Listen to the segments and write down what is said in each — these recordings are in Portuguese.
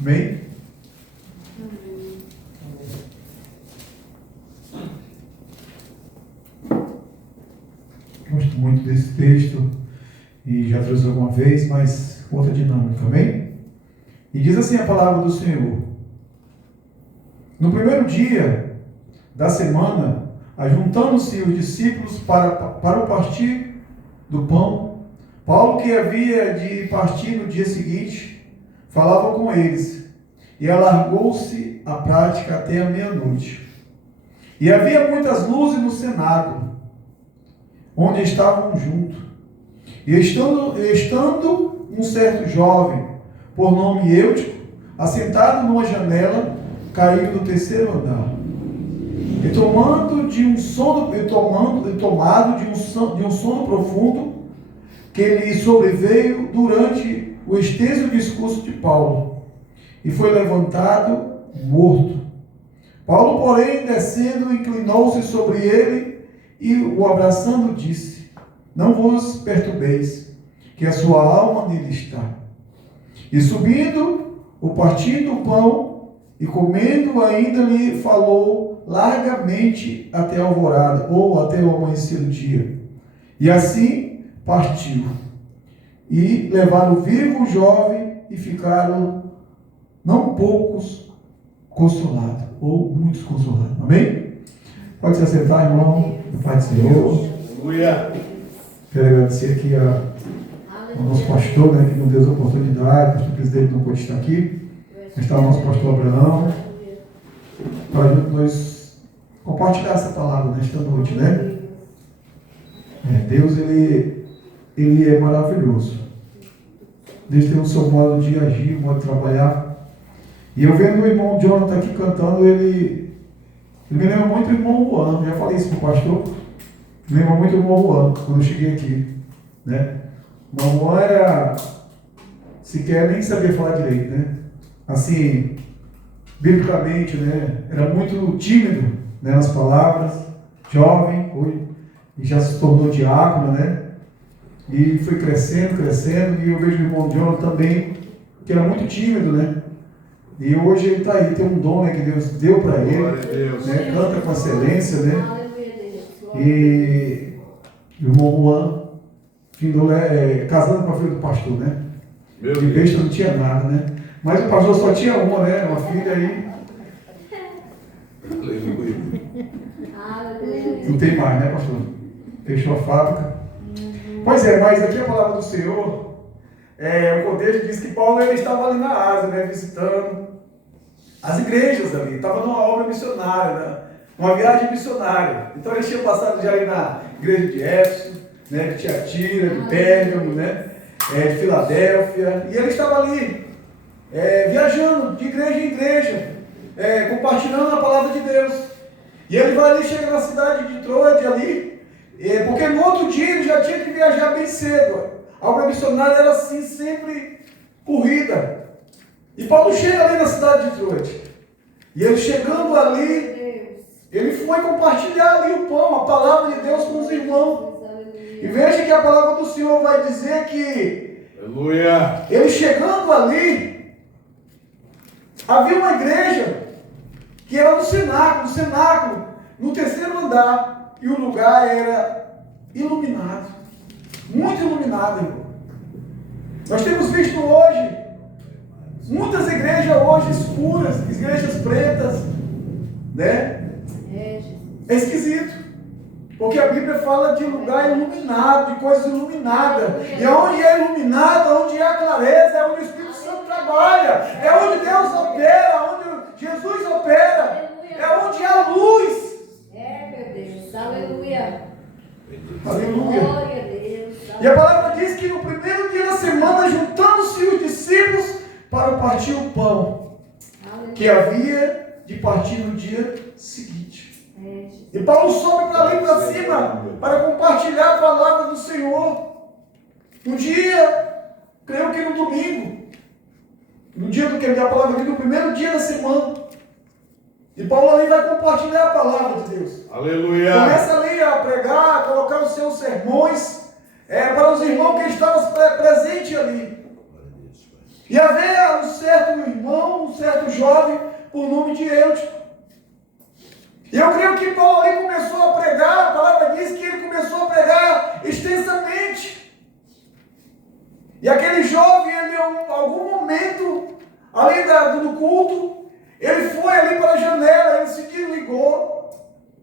Amém? Gosto muito desse texto e já trouxe alguma vez, mas outra dinâmica, amém? E diz assim a palavra do Senhor: no primeiro dia da semana, ajuntando-se os discípulos para o partir do pão, Paulo, que havia de partir no dia seguinte, falava com eles, e alargou-se a prática até a meia-noite. E havia muitas luzes no cenáculo, onde estavam juntos. E estando um certo jovem, por nome Eutico, assentado numa janela, caiu do terceiro andar. E tomado de um sono profundo, que lhe sobreveio durante o extenso discurso de Paulo, e foi levantado morto. Paulo, porém, descendo, inclinou-se sobre ele e, o abraçando, disse: não vos perturbeis, que a sua alma nele está. E subindo, o partindo o pão e comendo, ainda lhe falou largamente até a alvorada, ou até o amanhecer do dia. E assim partiu. E levaram vivo o jovem e ficaram não poucos consolados, ou muitos consolados. Amém? Pode se assentar, irmão, do Pai do Senhor. Aleluia. Quero agradecer aqui ao nosso pastor, né, que nos deu a oportunidade. O pastor presidente não pôde estar aqui, mas está o nosso pastor Abraão, para nós compartilhar essa palavra nesta noite, né? Deus, ele é maravilhoso. Deus tem o seu modo de agir, o modo de trabalhar. E eu vendo o irmão Jonathan aqui cantando, ele me lembra muito o irmão Juan. Já falei isso para o pastor. Me lembra muito o irmão Juan, quando eu cheguei aqui, né? O irmão Juan era, sequer nem sabia falar direito, né? Assim, biblicamente, né? Era muito tímido, né, nas palavras, jovem, hoje, e já se tornou diácono, né? E foi crescendo, e eu vejo o irmão Jonathan também, que era muito tímido, né? E hoje ele está aí, tem um dom, né, que Deus deu para ele, né? Canta com excelência, né? E o irmão Juan findou, casando com a filha do pastor, né? De besta não tinha nada, né? Mas o pastor só tinha uma, né? Uma filha aí. Não tem mais, né, pastor? Fechou a fábrica. Pois é, mas aqui a palavra do Senhor, o contexto diz que Paulo ele estava ali na Ásia, né, visitando as igrejas ali, estava numa obra missionária, né, uma viagem missionária. Então ele tinha passado já ali na igreja de Éfeso, né, de Tiatira, de Pérgamo, né, de Filadélfia, e ele estava ali, viajando de igreja em igreja, compartilhando a palavra de Deus. E ele vai ali, chega na cidade de Troade ali, porque no outro dia ele já tinha que viajar bem cedo. A obra missionária era assim, sempre corrida. E Paulo chega ali na cidade de Troade. E ele chegando ali, ele foi compartilhar ali o pão, a palavra de Deus com os irmãos. E veja que a palavra do Senhor vai dizer que, aleluia, ele chegando ali, havia uma igreja que era no cenáculo, no terceiro andar, e o lugar era iluminado, muito iluminado, irmão. Nós temos visto hoje muitas igrejas hoje escuras, igrejas pretas, né? É esquisito, porque a Bíblia fala de lugar iluminado, de coisa iluminada, e onde é iluminado, onde é a clareza, é onde o Espírito Santo trabalha, é onde Deus opera, onde Jesus opera, é onde há luz. Meu Deus, aleluia. Aleluia. Glória a Deus. E a palavra diz que no primeiro dia da semana, juntando-se os discípulos para partir o pão, que havia de partir no dia seguinte. E Paulo sobe para ali para cima para compartilhar a palavra do Senhor. Um dia, creio que no domingo, no dia do que a palavra diz, no primeiro dia da semana. E Paulo ali vai compartilhar a palavra de Deus. Aleluia. Começa ali a pregar, a colocar os seus sermões para os irmãos que estavam presentes ali. E havia um certo irmão, um certo jovem, por nome de Eutico. E eu creio que Paulo ali começou a pregar, a palavra diz que ele começou a pregar extensamente. E aquele jovem, ele em algum momento, ali do culto, ele foi ali para a janela, ele se desligou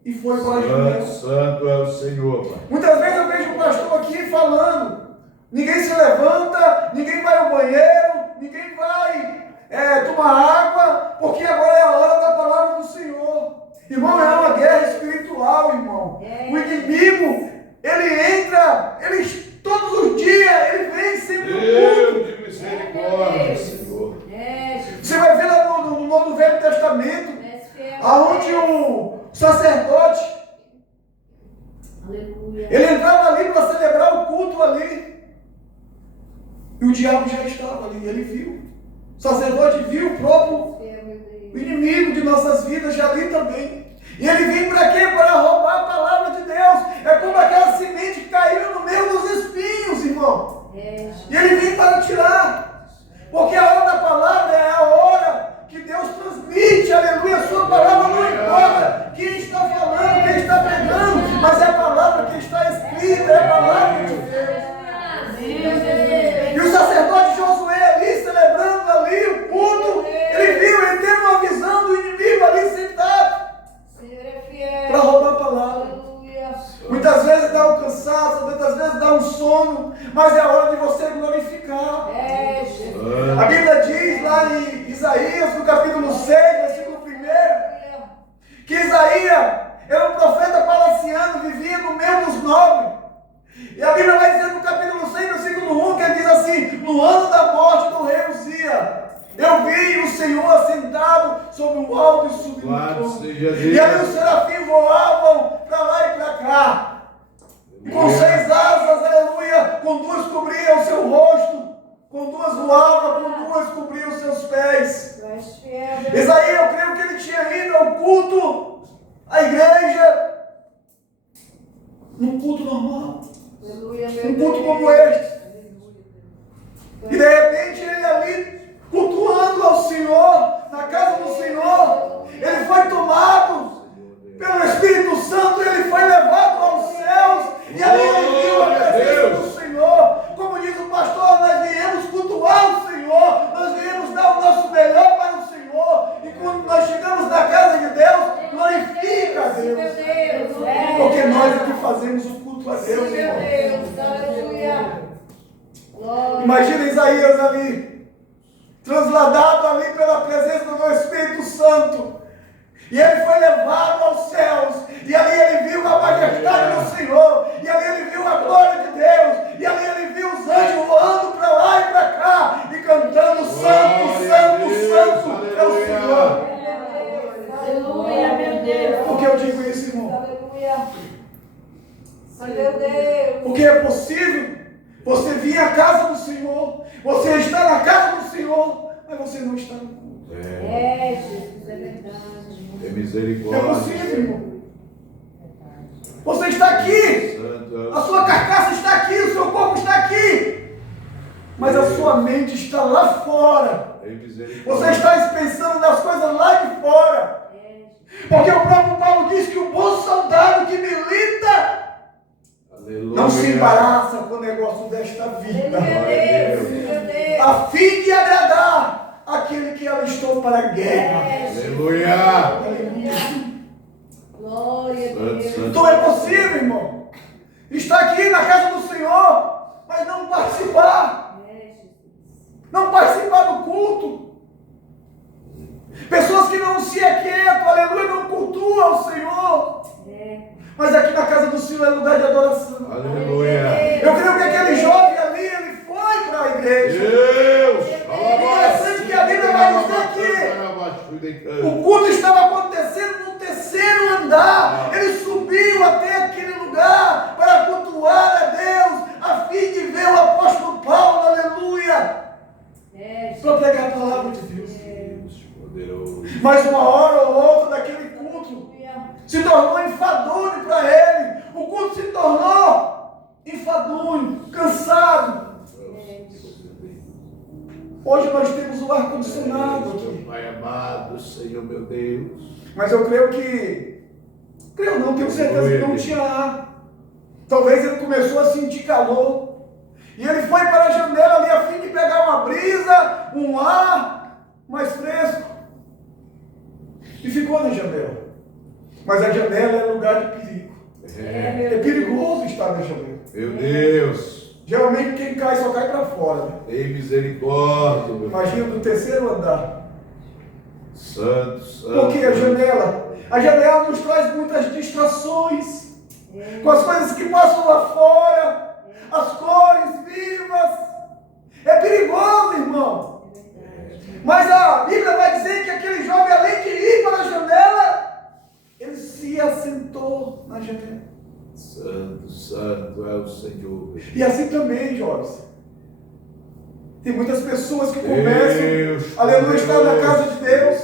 e foi para a janela. Santo é o Senhor, Pai. Muitas vezes eu vejo um pastor aqui falando, ninguém se levanta, ninguém vai ao banheiro, ninguém vai tomar água, porque agora é a hora da palavra do Senhor. Irmão, é uma guerra espiritual, irmão. O inimigo, ele entra, todos os dias, ele vem sempre no Deus culto. de misericórdia, Senhor. Você vai ver lá no Velho Testamento, aonde o sacerdote, Aleluia. ele entrava ali para celebrar o culto ali. E o diabo já estava ali, ele viu. O sacerdote viu o próprio inimigo de nossas vidas já ali também. E ele vem para quê? Para roubar a palavra de Deus. É como aquela semente que caiu no meio dos espinhos, irmão. E ele vem para tirar. Porque a hora da palavra é a hora que Deus transmite, aleluia. A sua palavra não importa quem está falando, quem está pregando, mas é a palavra que está escrita, é a palavra de Deus. E o sacerdote Josué ali, celebrando ali o culto, ele viu, ele teve uma visão do inimigo ali sentado para roubar a palavra. Muitas vezes dá um cansaço, muitas vezes dá um sono, mas é a hora de você glorificar. A Bíblia diz lá em Isaías, no capítulo 6, versículo 1, que Isaías era um profeta palaciano, vivia no meio dos nobres. E a Bíblia vai dizer no capítulo 6, versículo 1, que ele diz assim: no ano da morte do rei Uzia, eu vi o Senhor assentado sobre um alto e sublime trono. E ali os serafins voavam para lá e para cá. E com 6 asas, aleluia, com 2 cobriam o seu rosto, com 2 voavam, com 2 cobriam os seus pés. Isaías, eu creio que ele tinha ido ao culto, à igreja, num culto normal. Um culto como este. E de repente ele ali, cultuando ao Senhor, na casa do Senhor, ele foi tomado pelo Espírito Santo, ele foi levado aos céus, e ali ele viu a presença do Senhor. Como diz o pastor, nós viemos cultuar o Senhor, nós viemos dar o nosso melhor para o Senhor, e quando nós chegamos na casa de Deus, glorifica a Deus, porque nós aqui fazemos o culto a Deus, irmão. Imagina Isaías ali, transladado ali pela presença do Espírito Santo, e ele foi levado aos céus, e ali ele viu a majestade do Senhor, e ali ele viu a glória de Deus, e ali ele viu os anjos voando para lá e para cá, e cantando: Santo, Santo, Santo é o Senhor. Aleluia, meu Deus. Por que eu digo isso, irmão? Aleluia. Meu Deus. Porque é possível você vir à casa do Senhor, você está na casa do Senhor, mas você não está no culto. Jesus, é verdade. É É misericórdia. possível, irmão. Você está aqui, a sua carcaça está aqui, o seu corpo está aqui, mas a sua mente está lá fora. Você está pensando nas coisas lá de fora. Porque o próprio Paulo diz que o bom soldado que milita não se embaraça com o negócio desta vida, a fim de agradar aquele que alistou para a guerra. Aleluia. Glória a Deus. Então é possível, irmão, estar aqui na casa do Senhor, mas não participar do culto. Pessoas que não se aquietam, aleluia, não cultuam ao Senhor. Mas aqui na casa do Senhor é lugar de adoração. Aleluia. Eu creio que aquele jovem ali, ele foi para a igreja. Deus. Interessante que a Bíblia vai dizer que o culto estava acontecendo no 3º andar. Ele subiu até aquele lugar para cultuar a Deus, a fim de ver o apóstolo Paulo, aleluia, para pregar a palavra de Deus. Mas uma hora ou outra daquele culto se tornou enfadonho para ele. O culto se tornou enfadonho, cansado. Hoje nós temos o ar-condicionado aqui. Pai amado, Senhor meu Deus. Mas eu creio não, tenho certeza que não tinha ar. Talvez ele começou a sentir calor. E ele foi para a janela ali a fim de pegar uma brisa, um ar mais fresco. E ficou na janela. Mas a janela é lugar de perigo. É perigoso estar na janela. Meu Deus. Geralmente quem cai só cai para fora. Né? Tem misericórdia, meu Imagina do terceiro andar. Santo, santo. Porque a janela nos traz muitas distrações. Com as coisas que passam lá fora. As cores vivas. É perigoso, irmão. Mas a Bíblia vai dizer que aquele jovem, além de ir para a janela, ele se assentou na janela. Santo, santo é o Senhor. E assim também, jovens. Tem muitas pessoas que começam, aleluia, estar na casa de Deus,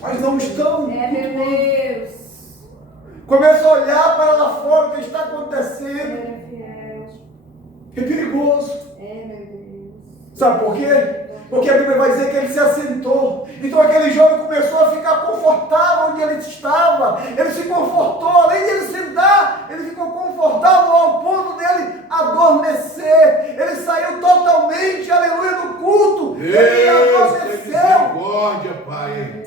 mas não estão. É, meu Deus. Começam a olhar para lá fora o que está acontecendo. É fiel. É perigoso. É, meu Deus. Sabe por quê? Porque a Bíblia vai dizer que ele se assentou. Então aquele jovem começou a ficar confortável onde ele estava. Ele se confortou. Além de ele sentar, ele ficou confortável ao ponto dele adormecer. Ele saiu totalmente, aleluia, do culto. Ele adormeceu. Misericórdia, Pai.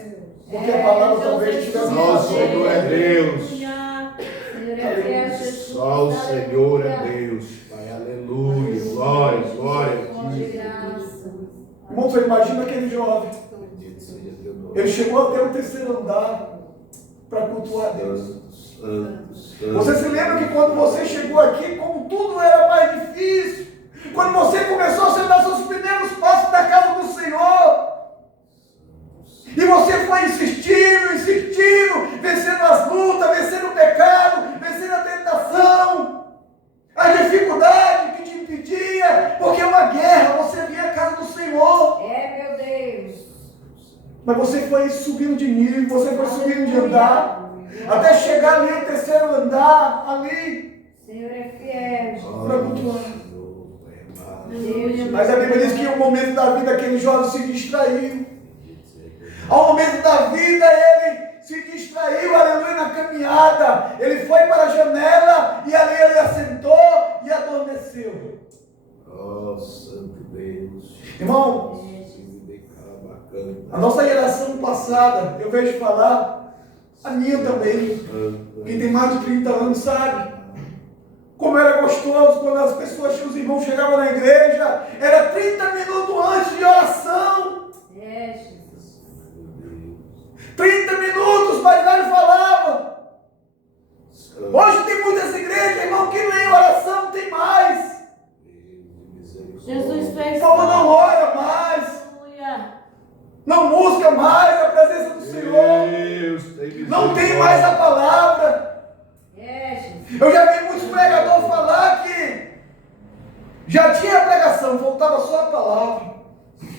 Porque a palavra talvez tivesse Só o Senhor é Deus. Senhor é fiel, Jesus. Só o Senhor é Deus, Pai. Aleluia. Glória, glória. Irmão, você imagina aquele jovem. Bendito seja teu nome. Ele chegou até o terceiro andar para cultuar Deus. Santo, santo. Você se lembra que quando você chegou aqui, como tudo era mais difícil, quando você começou a dar seus primeiros passos na casa do Senhor, e você foi insistindo, vencendo as lutas, vencendo o pecado, vencendo a tentação, a dificuldade que te impedia, porque é uma guerra, você vinha à casa do Senhor. É, meu Deus. Mas você foi subindo de nível, você foi subindo de andar, até chegar ali no terceiro andar, ali. Senhor é fiel. Para cultuar. Deus. Mas a Bíblia diz que em um momento da vida aquele jovem se distraiu. Ao momento da vida ele se distraiu, aleluia, na caminhada. Ele foi para a janela e ali ele assentou e adormeceu. Oh, Santo Deus. Irmão, a nossa geração passada, eu vejo falar, a minha também, quem tem mais de 30 anos sabe, como era gostoso quando as pessoas, os irmãos chegavam na igreja, era 30 minutos antes de oração. É, Jesus. 30 minutos, mais velho falava. Hoje tem muitas igrejas, irmão, que nem oração tem mais. Jesus fez. O povo não ora mais. Aleluia. Não busca mais a presença do Senhor. Não tem mais a palavra. É, Jesus. Eu já vi muitos pregadores falar que já tinha a pregação, faltava só a palavra.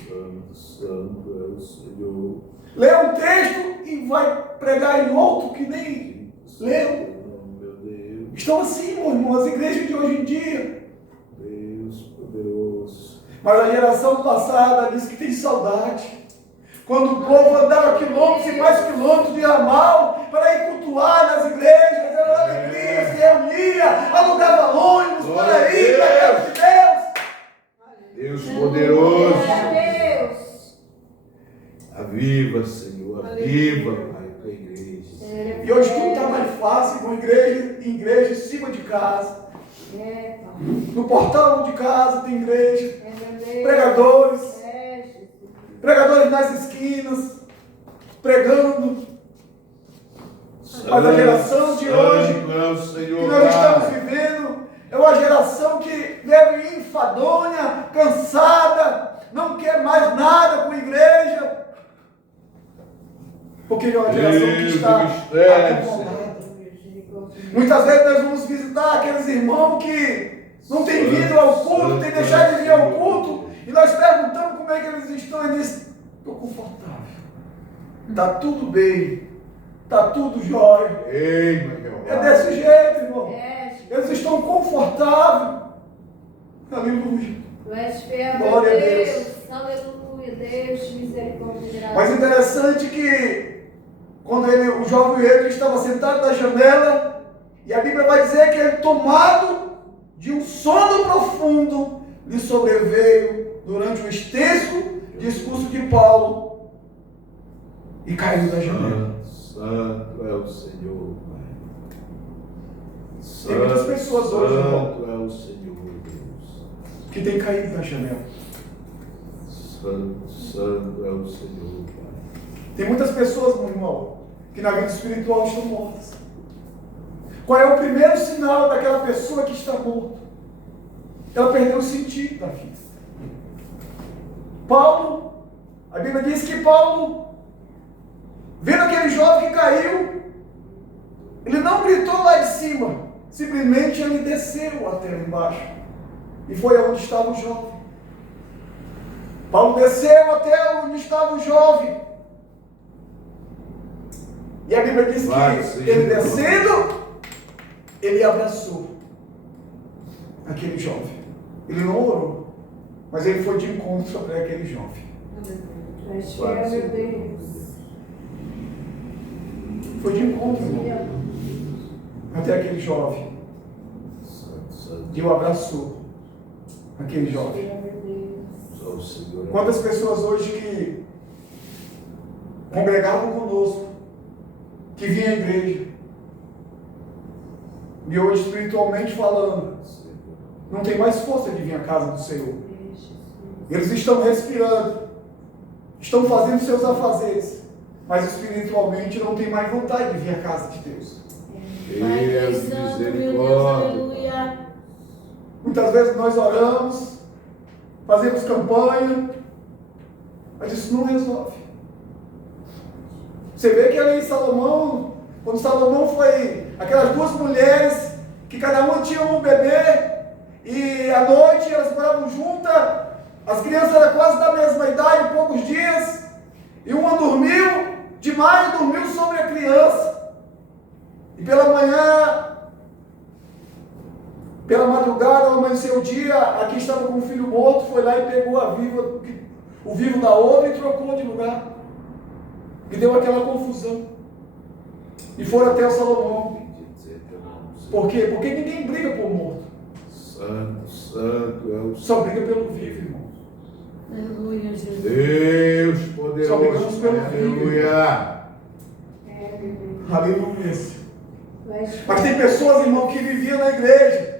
Santo, santo é o Senhor. Lê um texto e vai pregar em outro que nem leu. Meu Deus. Estão assim, meu irmão, as igrejas de hoje em dia. Deus poderoso. Mas a geração passada diz que tem saudade. Quando o povo andava quilômetros e mais quilômetros de ramal para ir cultuar nas igrejas, era uma alegria, se reunia, alugava ônibus para ir para a casa de Deus. Deus poderoso. Deus. Aviva, Senhor. Aviva, Pai, a tua igreja. E hoje tudo está mais fácil, com igreja em cima de casa. É, Pai. No portão de casa tem igreja. É, meu Deus. Pregadores. É, Jesus. Pregadores nas esquinas, pregando. Mas a geração de hoje, Santo é o que Senhor. nós estamos vivendo, é uma geração que veio enfadonha, cansada, não quer mais nada com a igreja. Porque é uma geração que Deus está do mistério, acomodada. Muitas vezes nós vamos visitar aqueles irmãos que não têm vindo ao culto, têm deixado de vir ao culto, e nós perguntamos como é que eles estão, e dizem, estou confortável, está tudo bem, está tudo jóia. Ei, meu É desse jeito, irmão. É, Jesus. Eles estão confortáveis. Aleluia. Tu és fiel, meu Glória a Deus. Deus. Aleluia, Deus, de misericórdia e graça. Mas interessante que quando o jovem Pedro estava sentado na janela, e a Bíblia vai dizer que ele, tomado de um sono profundo, lhe sobreveio durante o extenso discurso de Paulo e caiu da janela. Santo é o Senhor, Pai. Tem muitas pessoas hoje, irmão, Santo é o Senhor, Deus. que tem caído da janela. Santo é o Senhor, Pai. Tem muitas pessoas, meu irmão, que na vida espiritual estão mortas. Qual é o primeiro sinal daquela pessoa que está morta? Ela perdeu o sentido da vida. Paulo, a Bíblia diz que Paulo, vendo aquele jovem que caiu, ele não gritou lá de cima, simplesmente ele desceu até lá embaixo. E foi onde estava o jovem. Paulo desceu até onde estava o jovem. E a Bíblia diz que ele descendo, ele abraçou aquele jovem. Ele não orou, mas ele foi de encontro para aquele jovem. Tu és fiel, meu Deus. Foi de encontro, irmão, até aquele jovem. E o abraçou aquele jovem. Fiel, meu Deus. Só o Senhor. Quantas pessoas hoje que congregavam conosco, que vinham à igreja, e hoje espiritualmente falando, não tem mais força de vir à casa do Senhor. Eles estão respirando, estão fazendo seus afazeres, mas espiritualmente não tem mais vontade de vir à casa de Deus. Deus, misericórdia. Aleluia. Muitas vezes nós oramos, fazemos campanha, mas isso não resolve. Você vê que ali em Salomão, quando Salomão foi, aquelas duas mulheres, que cada uma tinha um bebê, e à noite elas moravam juntas, as crianças eram quase da mesma idade, poucos dias, e uma dormiu demais, dormiu sobre a criança, e pela manhã, pela madrugada, ao amanhecer o dia, aqui estava com o filho morto, foi lá e pegou o vivo da outra e trocou de lugar, e deu aquela confusão, e foram até o Salomão. Por quê? Porque ninguém briga por morto. Santo é o Senhor. Só briga pelo vivo, irmão. Aleluia, Jesus. Deus Só poderoso. brigamos pelo vivo. Aleluia. É, meu Deus. Aleluia. Tu és fiel. Mas tem pessoas, irmão, que viviam na igreja.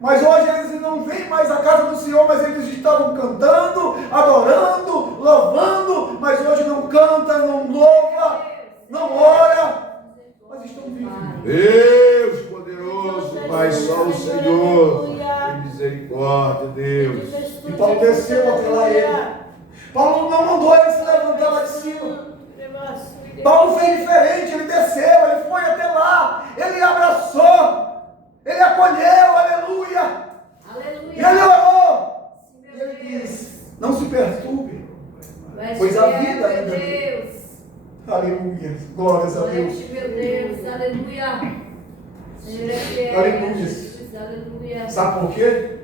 Mas hoje eles não vêm mais à casa do Senhor, mas eles estavam cantando, adorando, louvando, mas hoje não canta, não louva, não ora, mas estão vivos. Deus poderoso, Pai, só o Senhor. Tem misericórdia, Deus. E Paulo desceu até lá ele. Paulo não mandou ele se levantar lá de cima. Paulo fez diferente, ele desceu, ele foi até lá, ele abraçou, ele acolheu, aleluia. E ele orou. E ele diz, não se perturbe, pois a vida ainda tem. Aleluia, glórias a Deus. Meu Deus, aleluia. Senhor é fiel. Aleluia. Aleluia. Sabe por quê?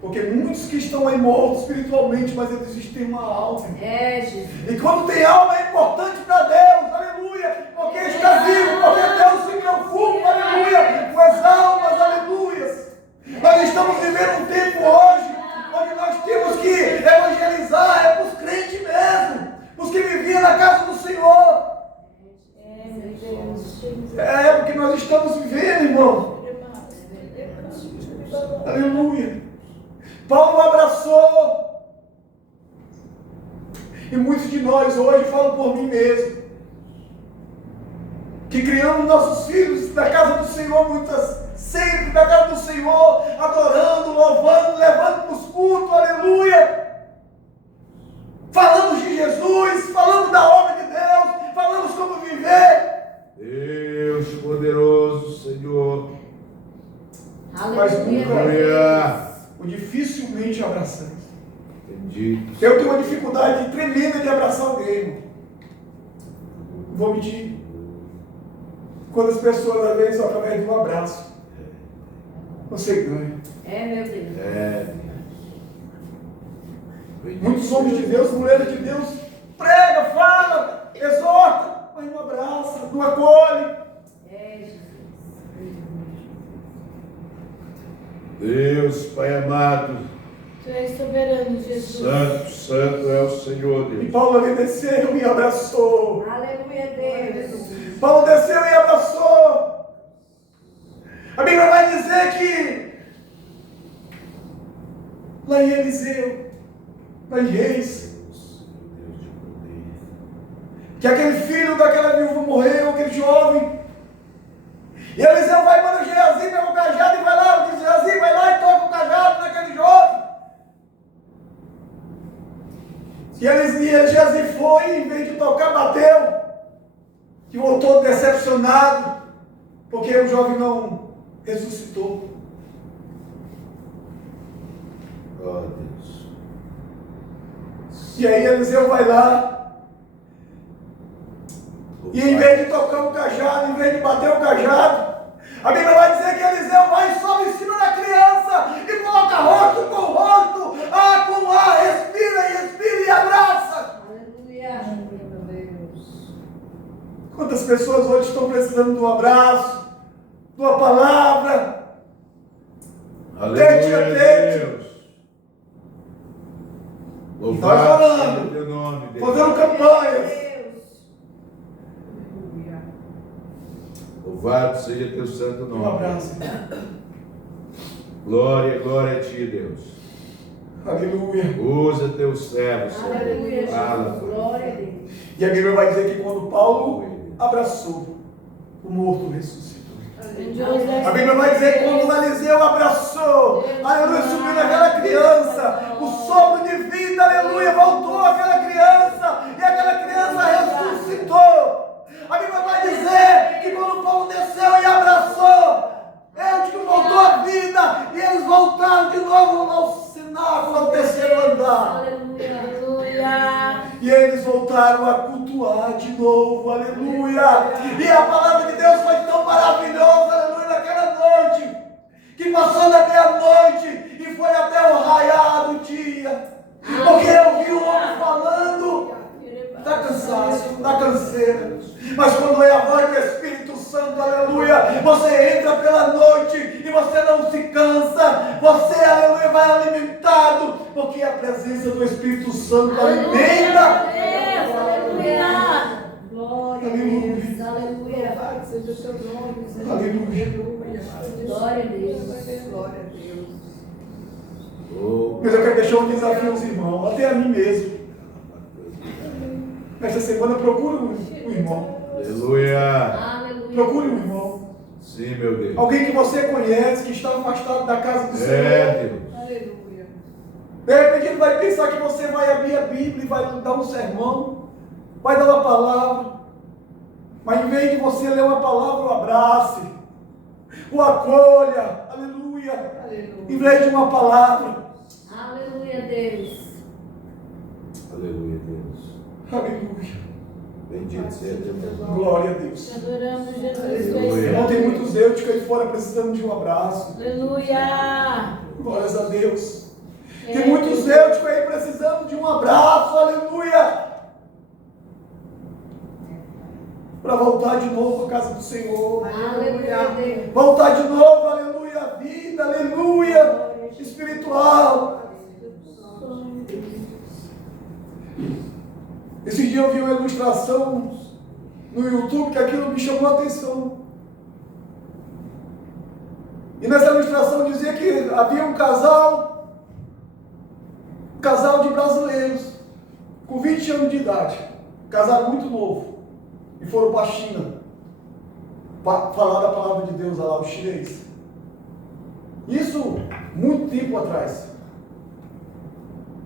Porque muitos que estão aí mortos espiritualmente, mas eles têm uma alma. É, Jesus. E quando tem alma é importante para Deus, aleluia. Porque está vivo, porque Deus se preocupa, aleluia, com as almas, aleluia. Nós estamos vivendo um tempo hoje, onde nós temos que evangelizar, é para os crentes mesmo, os que viviam na casa do Senhor. É, meu Deus. É porque nós estamos vivendo, irmão. Aleluia. Paulo abraçou. E muitos de nós hoje, falo por mim mesmo, que criamos nossos filhos na casa do Senhor, sempre na casa do Senhor, adorando, louvando, levando para os cultos, aleluia. Falamos de Jesus, falamos da obra de Deus, falamos como viver. Deus poderoso, Senhor. Mas nunca Aleluia. o dificilmente abraçamos. Bendito. Eu tenho uma dificuldade tremenda de abraçar alguém, irmão. Não vou mentir. Quando as pessoas, às vezes, através de um abraço, você ganha. É, meu Deus. É. Muitos homens de Deus, mulheres de Deus, prega, fala, exorta, mas não abraça, não acolhe. Deus, Pai amado, Tu és soberano, Jesus. santo, santo é o Senhor, E Deus. Paulo ali desceu e abraçou. Aleluia, Deus. Paulo desceu e abraçou. A Bíblia vai dizer que lá em Eliseu, lá em Reis, que aquele filho daquela viúva morreu, aquele jovem. E Eliseu vai, manda Geazi pega o cajado e vai lá, diz Geazi, vai lá e toca o cajado naquele jovem. E Geazi foi, e em vez de tocar, bateu. E voltou decepcionado, porque o jovem não ressuscitou. Oh, Deus. E aí Eliseu vai lá, e em vez de tocar o cajado, em vez de bater o cajado, a Bíblia vai dizer que Eliseu vai e sobe em cima da criança e coloca rosto com rosto, com ar, respira e abraça. Aleluia, meu Deus. Quantas pessoas hoje estão precisando de um abraço, de uma palavra, tete a Aleluia, tete. Deus. Nós Louvado orando, seja o teu nome, Deus. fazendo campanhas. Deus. Aleluia. Louvado seja teu santo Um nome. abraço. Glória, glória a ti, Deus. Aleluia. Usa teus servos, Senhor. Aleluia, Fala, Jesus. Pai. Glória a Deus. E a Bíblia vai dizer que quando Paulo abraçou, o morto ressuscitou. A Bíblia vai dizer que quando Eliseu abraçou, aleluia, subiu naquela criança, o sopro de vida, aleluia, voltou àquela criança, e aquela criança ressuscitou. A Bíblia vai dizer que quando Paulo desceu e abraçou, ele que voltou à vida, e eles voltaram de novo ao cenáculo, ao terceiro andar. Aleluia, aleluia. E eles voltaram a cultuar de novo, aleluia. E a palavra de Deus foi tão maravilhosa, aleluia, naquela noite, que passou da meia-noite e foi até o raiar do dia. Porque eu vi o homem falando, dá cansaço, dá canseira. Mas quando é a voz do Espírito Santo, aleluia, você entra pela noite e você não se cansa. Você, aleluia, vai alimentado, porque a presença do Espírito Santo alimenta. Aleluia. Glória a Deus. Aleluia. Louvado seja o teu nome, Senhor. Aleluia. Glória a Deus. Glória a Deus. Oh, Mas eu quero deixar um desafio aos irmãos, até a mim mesmo. Nesta semana, procure um irmão. aleluia. Aleluia. Procure um irmão. Sim, meu Deus. Alguém que você conhece, que está afastado da casa do Senhor. Deus. Aleluia. De repente ele vai pensar que você vai abrir a Bíblia e vai dar um sermão, vai dar uma palavra. Mas em vez de você ler uma palavra, o abrace, o acolha. Aleluia. Aleluia. Em vez de uma palavra. Aleluia, Deus. Aleluia, Deus. Aleluia. Bendito seja teu nome. Glória a Deus. Te adoramos, Jesus. Aleluia. Irmão, tem muitos eúticos aí fora precisando de um abraço. Aleluia. Glórias a Deus. Tem muitos eúticos aí precisando de um abraço. Aleluia. Para voltar de novo à casa do Senhor. Aleluia, Deus. Voltar de novo, aleluia, à vida, aleluia, espiritual. Esse dia eu vi uma ilustração no YouTube que aquilo me chamou a atenção. E nessa ilustração dizia que havia um casal de brasileiros, com 20 anos de idade, casaram muito novo, e foram para a China, para falar da palavra de Deus lá, o chinês. Isso muito tempo atrás.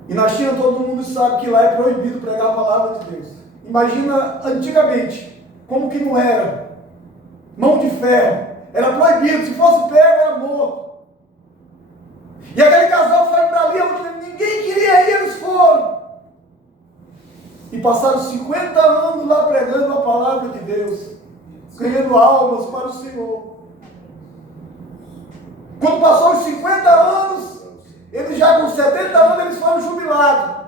E na China todo mundo sabe que lá é proibido pregar a palavra de Deus. Imagina antigamente, como que não era. Mão de ferro, era proibido, se fosse pego era morto. E aquele casal foi para ali, onde ninguém queria ir, eles foram. E passaram 50 anos lá pregando a palavra de Deus, ganhando almas para o Senhor. Quando passou os 50 anos, eles já com 70 anos, eles foram jubilados.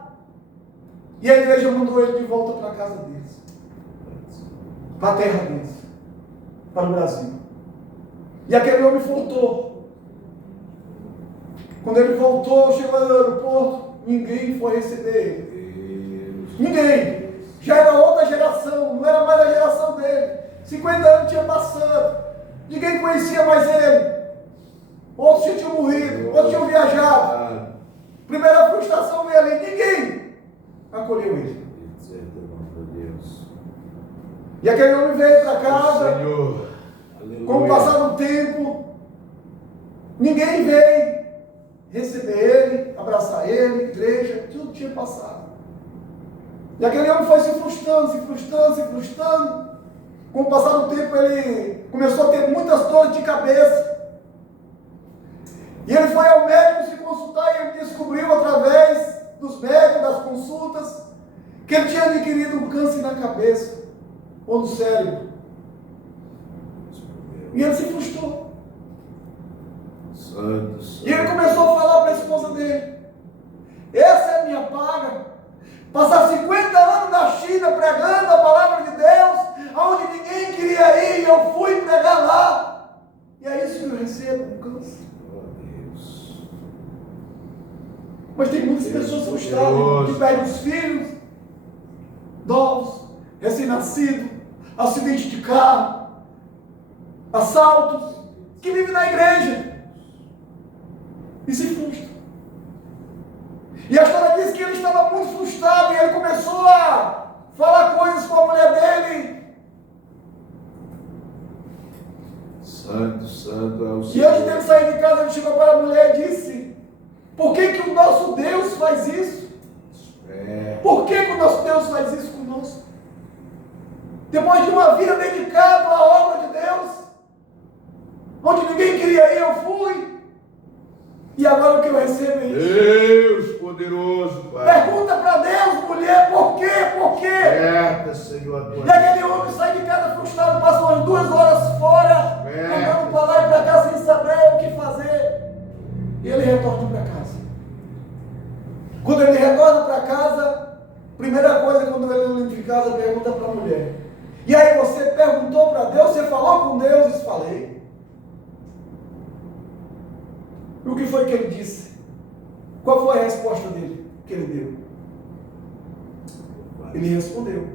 E a igreja mandou ele de volta para a casa deles, para a terra deles, para o Brasil. E aquele homem voltou. Quando ele voltou, chegou no aeroporto, ninguém foi receber ele. Ninguém. Já era outra geração, não era mais a geração dele. 50 anos tinha passado. Ninguém conhecia mais ele. Outros já tinham morrido, outros tinham viajado. Primeira frustração veio ali, ninguém acolheu ele. E aquele homem veio para casa. Senhor. Com o passar do tempo, ninguém veio receber ele, abraçar ele, igreja, tudo tinha passado. E aquele homem foi se frustrando, se frustrando, se frustrando. Com o passar do tempo, ele começou a ter muitas dores de cabeça. E ele foi ao médico se consultar e ele descobriu, através dos médicos, das consultas, que ele tinha adquirido um câncer na cabeça ou no cérebro. E ele se frustrou. Santo, santo. E ele começou a falar para a esposa dele: essa é a minha paga. Passar 50 anos na China pregando a palavra de Deus, aonde ninguém queria ir, e eu fui pregar lá. E é isso que eu recebo, um câncer. Mas tem muitas pessoas frustradas, que perdem os filhos, novos, recém-nascidos, acidente de carro, assaltos, que vivem na igreja e se frustram. E a história diz que ele estava muito frustrado e ele começou a falar coisas com a mulher dele. Santo, santo é o E Senhor. antes dele sair de casa, ele chegou para a mulher e disse: por que que o nosso Deus faz isso? Por que que o nosso Deus faz isso conosco? Depois de uma vida dedicada à obra de Deus, onde ninguém queria ir, eu fui. E agora o que eu recebo é isso. Deus poderoso, Pai. Pergunta para Deus, mulher, por quê? Por quê? Aperta, Senhor, a tua E aquele homem sai de casa frustrado, passa umas 2 horas fora, andando para lá e para cá sem saber o que fazer. E ele retorna para casa. Quando ele retorna para casa, primeira coisa, quando ele entra em casa, pergunta para a mulher: e aí, você perguntou para Deus, você falou com Deus? Eu falei. E o que foi que ele disse? Qual foi a resposta dele, que ele deu? Ele respondeu.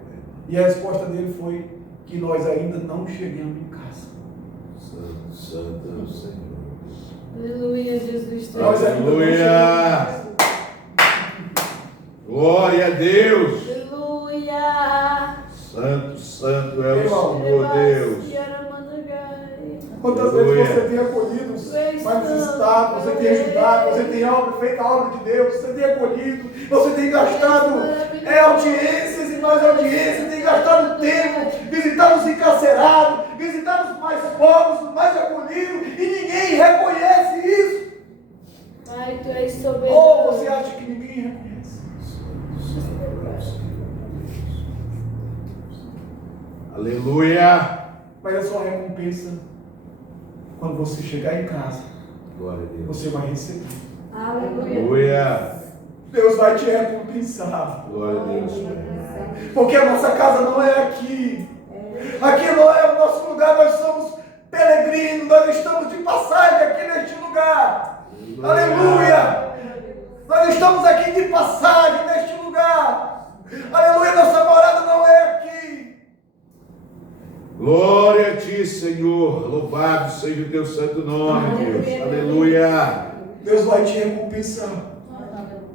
E a resposta dele foi que nós ainda não chegamos em casa. Santo, santo é o Senhor. Aleluia, Jesus. Nós ainda não Aleluia. chegamos. Glória a Deus. Aleluia. Santo, santo é o Irmão, Senhor Deus. Quantas vezes você tem acolhido os mais necessitados, você tem ajudado, você tem feito a obra de Deus, você tem acolhido, você tem gastado audiências e mais audiências, tem gastado tempo, visitando os encarcerados, visitando os mais pobres, os mais acolhidos, e ninguém reconhece isso. Pai, tu és soberano. Ou você acha que ninguém reconhece? Aleluia. Mas a sua recompensa, quando você chegar em casa, Glória a Deus. você vai receber. Aleluia. Aleluia. Deus vai te recompensar. Glória a Deus. Porque a nossa casa não é aqui. Aqui não é o nosso lugar, nós somos peregrinos, nós estamos de passagem aqui neste lugar. Aleluia! Nós estamos aqui de passagem neste lugar. Aleluia, nossa morada não é aqui. Glória a ti, Senhor. Louvado seja o teu santo nome, Deus. Aleluia. Deus vai te recompensar.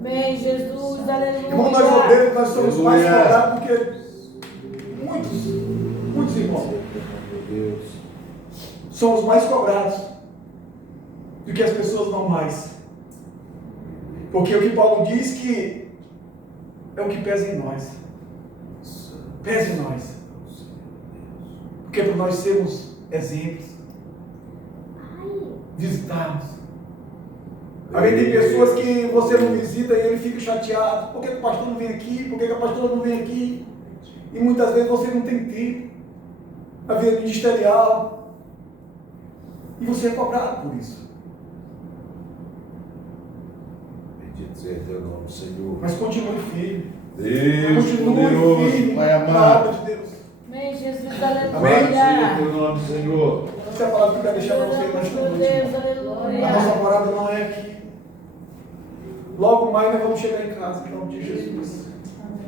Amém, Jesus. Aleluia. Irmão, nós obreiros, nós somos mais Aleluia. cobrados do que muitos irmãos. Deus. Somos mais cobrados do que as pessoas normais. Porque o que Paulo diz que é o que pesa em nós. Pesa em nós. Porque para nós sermos exemplos, visitados. Aí tem pessoas que você não visita e ele fica chateado. Por que o pastor não vem aqui? Por que a pastora não vem aqui? E muitas vezes você não tem tempo. A vida ministerial. E você é cobrado por isso. Bendito seja teu nome, Senhor. Mas continue firme. Deus Continue poderoso, firme Pai na amado. obra de Deus. Amém, Jesus, Amém. Seja aleluia. teu nome, Senhor. Essa é a palavra que eu quero deixar para você nesta Meu noite. Deus, A nossa aleluia. morada não é aqui. Logo mais nós vamos chegar em casa, em nome de Jesus.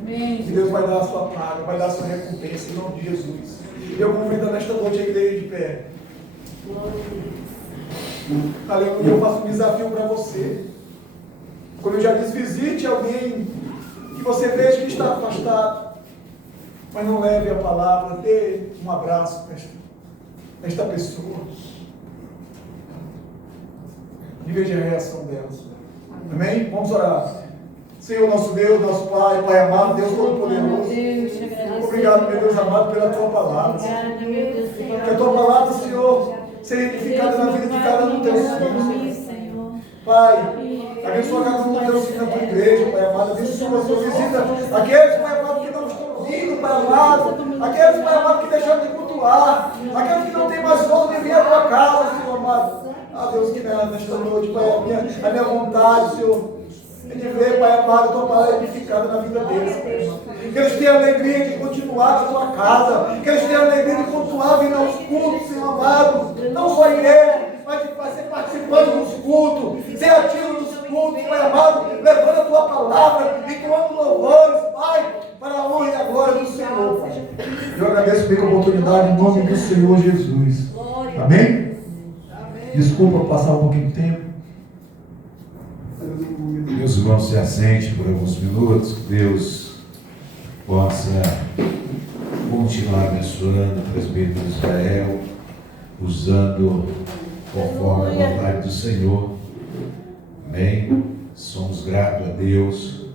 Amém. Que Deus vai dar a sua paga, vai dar a sua recompensa, em nome de Jesus. E eu convido nesta noite a igreja de pé. Aleluia, eu faço um desafio para você. Como eu já disse, visite alguém que você veja que está afastado, mas não leve a palavra, dê um abraço para esta pessoa. E veja a reação dela. Amém? Vamos orar. Senhor, nosso Deus, nosso Pai, Pai amado, Deus Todo-Poderoso. Obrigado, meu Deus amado, pela Tua palavra. Que a Tua palavra, Senhor, seja edificada na vida de cada um dos Teus filhos. Pai, abençoa cada um dos Teus filhos na Tua igreja, Pai amado. Abençoa a Sua visita. Aqueles, Pai amado, que não estão vindo, Pai amado. Aqueles, Pai amado, que deixaram de cultuar. Aqueles que não têm mais força de vir à Tua casa, Senhor amado. Ah, Deus, que nesta noite, Pai, a minha vontade, Senhor, é de ver, Pai amado, a Tua palavra edificada na vida deles, Pai amado. Que eles tenham alegria de continuar na Tua casa, que eles tenham alegria de continuar vindo aos cultos, Senhor amado, não só a igreja, mas de ser participante dos cultos, ser ativo nos cultos, Pai amado, levando a Tua palavra e tomando louvores, Pai, para a honra e a glória do Senhor, Pai. Eu agradeço pela oportunidade em nome do Senhor Jesus. Amém? Desculpa passar um pouquinho de tempo. Meus irmãos, se assente por alguns minutos, que Deus possa continuar abençoando o presbítero Israel, usando conforme a vontade do Senhor. Amém? Somos gratos a Deus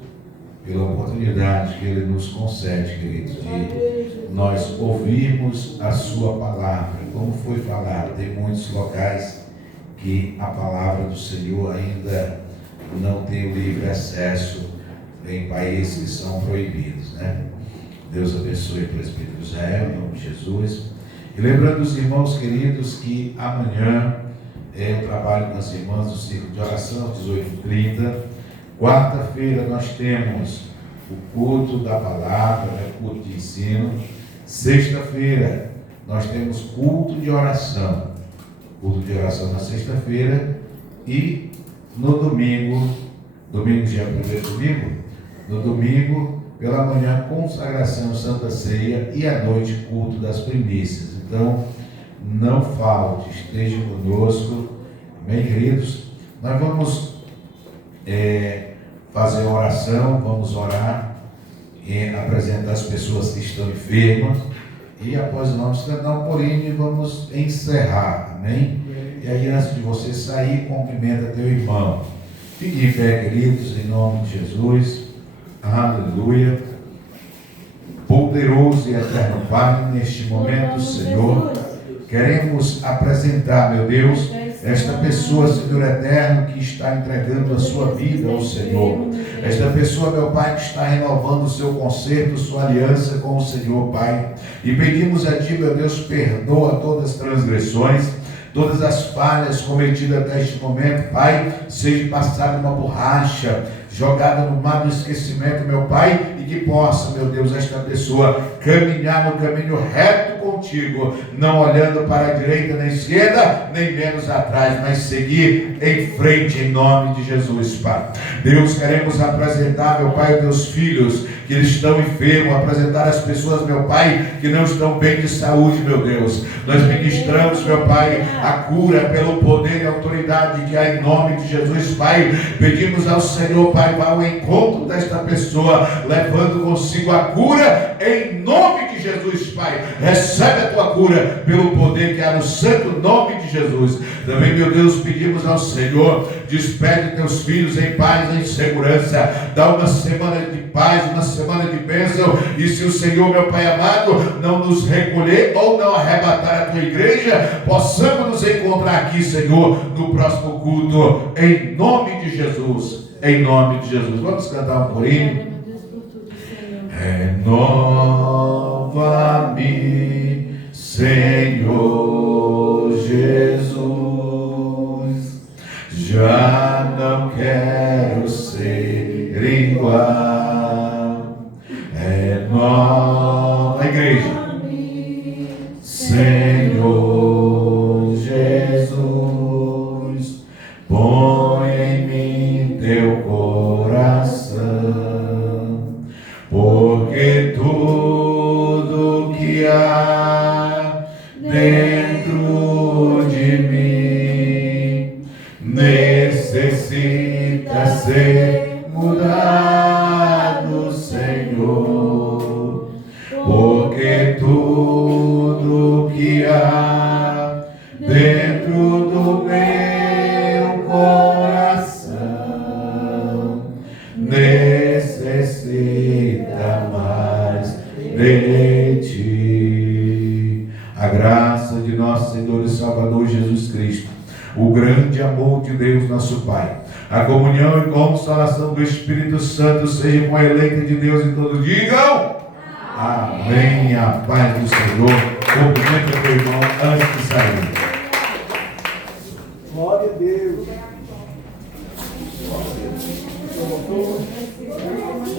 pela oportunidade que Ele nos concede, queridos, de nós ouvirmos a Sua palavra. Como foi falado, tem muitos locais que a palavra do Senhor ainda não tem o livre acesso em países que são proibidos, né? Deus abençoe o presbítero Israel, em nome de Jesus. E lembrando os irmãos queridos que amanhã eu trabalho com as irmãs do ciclo de oração às 18h30. Quarta-feira nós temos o culto da palavra, né? Culto de ensino. Sexta-feira nós temos culto de oração. Culto de oração na sexta-feira. E no domingo, dia 1º domingo, no domingo, pela manhã, consagração Santa Ceia e à noite, culto das primícias. Então, não falte, esteja conosco, amém, queridos? Nós vamos fazer uma oração, vamos orar e apresentar as pessoas que estão enfermas. E após nós cantar um corinho e vamos encerrar, amém? E aí, antes de você sair, cumprimenta teu irmão. Fique em pé, queridos, em nome de Jesus. Aleluia. Poderoso e eterno Pai, neste momento, Senhor, queremos apresentar, meu Deus, esta pessoa, Senhor eterno, que está entregando a sua vida ao Senhor. Esta pessoa, meu Pai, que está renovando o seu concerto, sua aliança com o Senhor, Pai. E pedimos a Ti, meu Deus, perdoa todas as transgressões, todas as falhas cometidas até este momento, Pai. Seja passada uma borracha, jogada no mar do esquecimento, meu Pai, e que possa, meu Deus, esta pessoa caminhar no caminho reto contigo, não olhando para a direita nem esquerda, nem menos atrás, mas seguir em frente em nome de Jesus, Pai. Deus, queremos apresentar, meu Pai, os teus filhos que eles estão enfermos, apresentar as pessoas, meu Pai, que não estão bem de saúde, meu Deus. Nós ministramos, meu Pai, a cura pelo poder e autoridade que há em nome de Jesus, Pai. Pedimos ao Senhor, Pai, vá ao encontro desta pessoa, levando consigo a cura em nome de Jesus, Pai. Recebe a tua cura pelo poder que há no santo nome de Jesus. Também, meu Deus, pedimos ao Senhor, despede teus filhos em paz, em segurança, dá uma semana de paz, uma semana de bênção. E se o Senhor, meu Pai amado, não nos recolher ou não arrebatar a tua igreja, possamos nos encontrar aqui, Senhor, no próximo culto, em nome de Jesus. Em nome de Jesus. Vamos cantar um corinho. Renova-me, Senhor Jesus, já não quero ser igual. nova igreja. Senhor Jesus, põe em mim teu coração, porque tudo que há dentro de mim necessita ser mudado, Senhor, porque tudo que há dentro do meu coração necessita mais de ti. A graça de nosso Senhor e Salvador Jesus Cristo, o grande amor de Deus nosso Pai, a comunhão e consolação do Espírito Santo seja com a eleita de Deus e todos digam amém. A paz do Senhor. Cumprimenta teu irmão antes de sair. Glória a Deus. Glória a Deus.